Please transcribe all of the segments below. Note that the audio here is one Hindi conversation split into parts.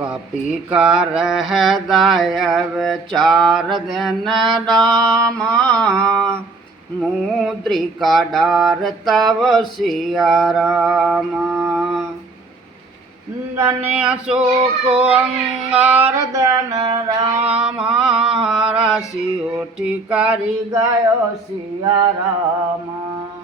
कपि कर हृदय विचार दिन रामा, मुद्रिका डार तव सिया रामा। धन अशोक अंगार धन रामा, राशि ओठी करि गयो सिया रामा।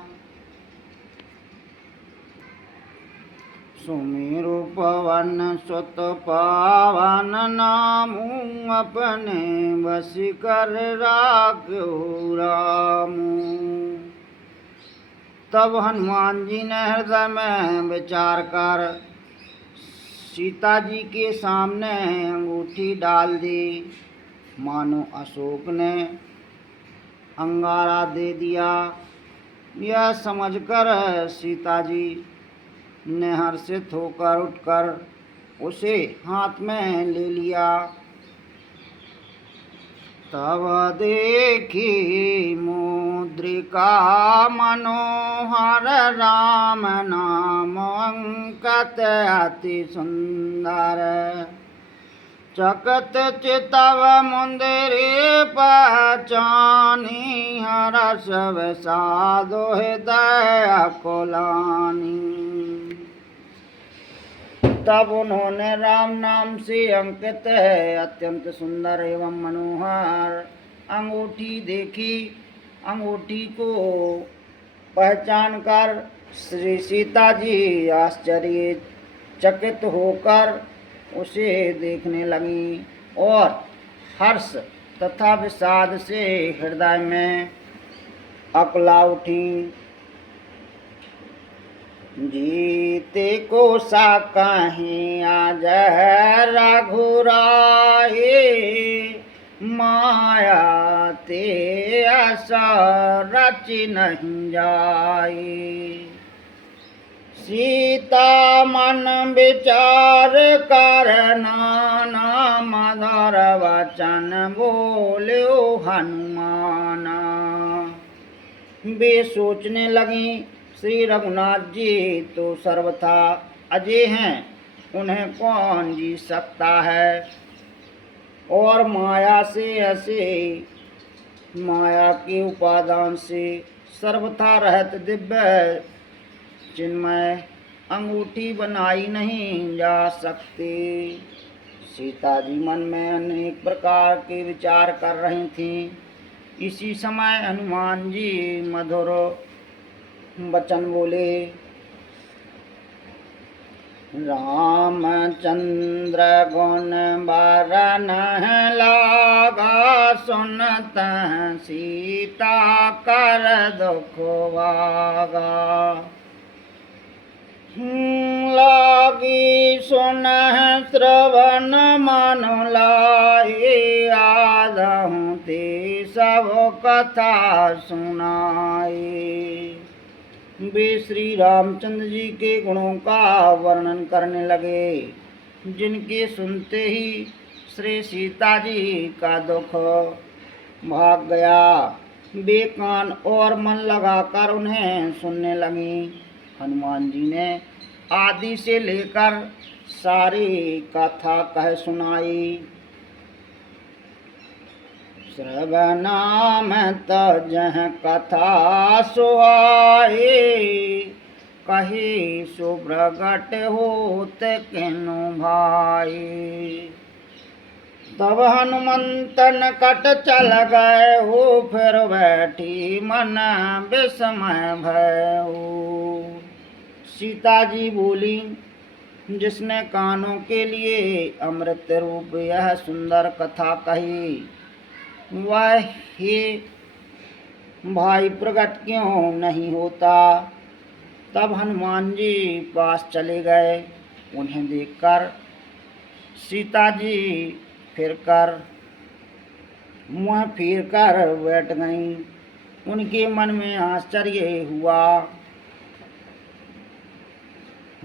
सुमिरु पवन सुत पावन, नामु अपने बस कर राख्यो रामू। तब हनुमान जी ने हृदय में विचार कर सीता जी के सामने अंगूठी डाल दी। मानो अशोक ने अंगारा दे दिया। यह समझकर सीता जी ने हर्षित होकर उठकर उसे हाथ में ले लिया। तब देखी मुद्रिका मनोहर, राम नाम अंकित अति सुंदर। चकित चितव मुंदरी पहचानी, हर्ष विषाद हृदय अकुलानी। तब उन्होंने राम नाम से अंकित है अत्यंत सुंदर एवं मनोहर अंगूठी देखी। अंगूठी को पहचान कर श्री सीता जी आश्चर्यचकित होकर उसे देखने लगी और हर्ष तथा विषाद से हृदय में अकुला उठी। जीते को सा कहीं आज रघुराए, माया ते ऐसा रच नहीं जाए। सीता मन विचार कर नाना, मधुर वचन बोल्यो हनुमाना। वे सोचने लगी श्री रघुनाथ जी तो सर्वथा अजय हैं, उन्हें कौन जीत सकता है। और माया से ऐसे माया के उपादान से सर्वथा रहत दिव्य चिन्मय अंगूठी बनाई नहीं जा सकती। सीता जी मन में अनेक प्रकार के विचार कर रही थीं। इसी समय हनुमान जी मधुर वचन बोले। रामचंद्र गुण बरन लागा, सुनत सीता कर दुख वागा। लागी सुन श्रवण मन लाए, आदहु ते सब कथा सुनाए। वे श्री रामचंद्र जी के गुणों का वर्णन करने लगे, जिनके सुनते ही श्री सीता जी का दुख भाग गया। वे कान और मन लगाकर उन्हें सुनने लगी। हनुमान जी ने आदि से लेकर सारी कथा कह सुनाई। श्रवनाम तजह कथा सुहाए, कही सुप्रगट होत किनु भाई। तब हनुमंतन कट चल गए हो, फिर बैठी मन विस्मय भयउ। सीता जी बोली, जिसने कानों के लिए अमृत रूप यह सुंदर कथा कही, वह ही भाई प्रकट क्यों नहीं होता। तब हनुमान जी पास चले गए। उन्हें देखकर सीता जी मुँह फिर कर बैठ गईं। उनके मन में आश्चर्य हुआ।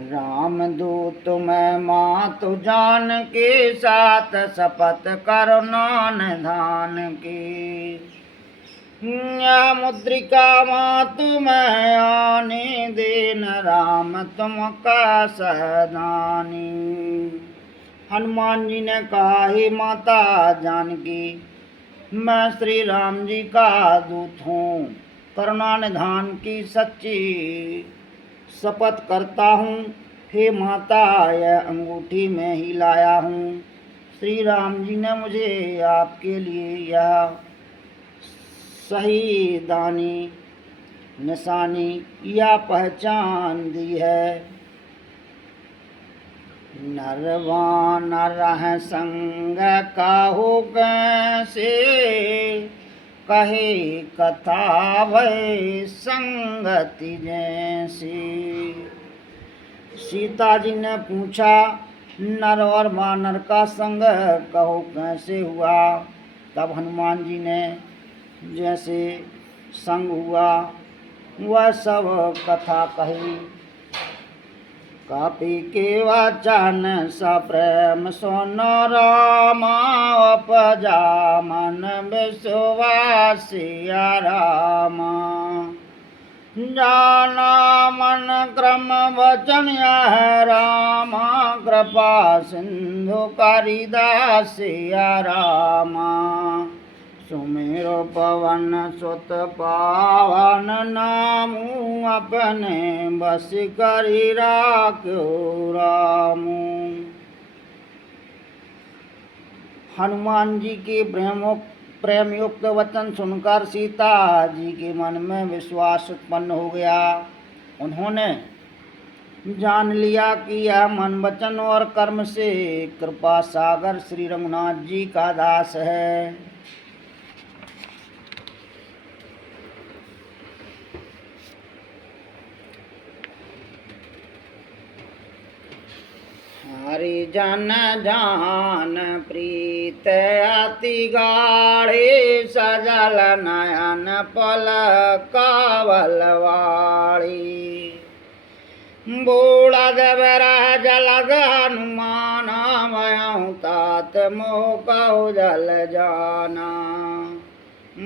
रामदूत मैं मातु जान के, साथ शपथ करो नान धान की। यह मुद्रिका मातु मैं आने देन, राम तुम का सहदानी। हनुमान जी ने कहा, हे माता जानकी, मैं श्री राम जी का दूत हूँ। करुणा निधान की सच्ची शपथ करता हूँ। हे माता, यह अंगूठी मैं ही लाया हूँ। श्री राम जी ने मुझे आपके लिए यह सही दानी निशानी या पहचान दी है। नरवानर संग काहू कैसे, कहे कथा भय संगति जैसी। सीता जी ने पूछा, नर और वानर का संग कहो कैसे हुआ। तब हनुमान जी ने जैसे संग हुआ वह सब कथा कही। कपि के वचन सप्रेम सुन रामा, उपजा मन विश्वासिया रामा। जाना मन क्रम वचन यह रामा, कृपा सिंधु कारिदासिया रामा। सुमेरो पवन सुत पावन नामू, अपने बस करी राख्यो रामू। हनुमान जी के प्रेम युक्त वचन सुनकर सीता जी के मन में विश्वास उत्पन्न हो गया। उन्होंने जान लिया कि यह मन वचन और कर्म से कृपा सागर श्री रघुनाथ जी का दास है। हरि जन जान प्रीत अति गाढ़े, सजल नयन पलक कावलवाड़ी। बूढ़ा देवरा जलद हनुमाना, भयउ तात मोह कहु जल जाना।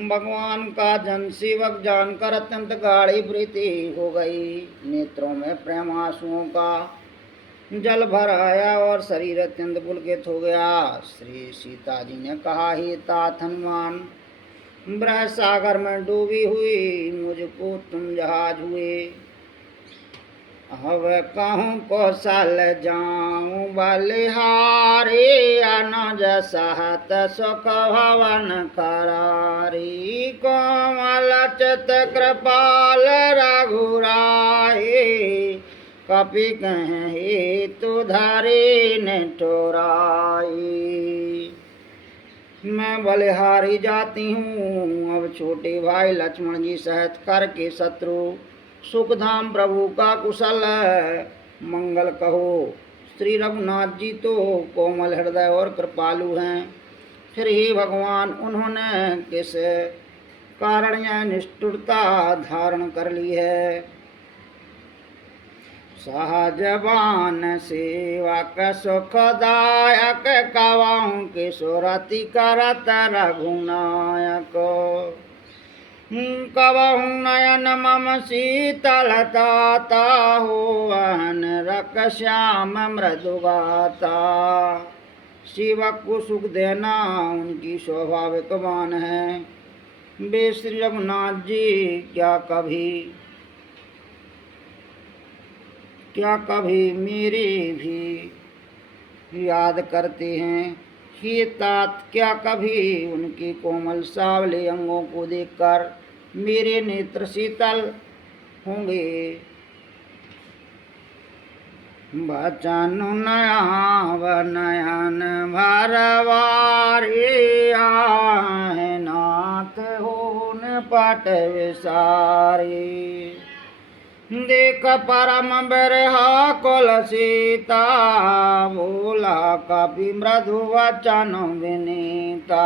भगवान का जन सेवक जानकर अत्यंत गाढ़ी प्रीति हो गई। नेत्रों में प्रेम आंसुओं का जल भर आया और शरीर अत्यंत पुलकित हो गया। श्री सीता जी ने कहा, हे तात हनुमान, ब्रह सागर में डूबी हुई मुझको तुम जहाज हुए। अब कहूँ कौशल जाऊँ बलिहारी, अनुज सहत सुख भवन करारी। कोमल चित कृपाल रघुराई, कपि कहें हेतु धारी निठुराई। मैं बलिहारी जाती हूँ, अब छोटे भाई लक्ष्मण जी सहित करके शत्रु सुखधाम प्रभु का कुशल मंगल कहो। श्री रघुनाथ जी तो कोमल हृदय और कृपालु हैं, फिर ही भगवान उन्होंने किस कारण यह निष्ठुरता धारण कर ली है। सहजबान सेवक सुखदायक, कवाऊँ के सुरति करत रघुनायक। कबहु नयन मम शीतलता, होवन रक श्याम मृदुगाता। सेवक को सुख देना उनकी स्वाभाविक बान है। वे श्री रघुनाथ जी क्या कभी मेरे भी याद करते हैं। हे तात, क्या कभी उनके कोमल सावले अंगों को देखकर मेरे नेत्र शीतल होंगे। बचन नयन भरवारे, आहे नाथ होन पट विसारे। देख परम बिरहा कुल सीता, बोला कपि मृदु वचन विनीता।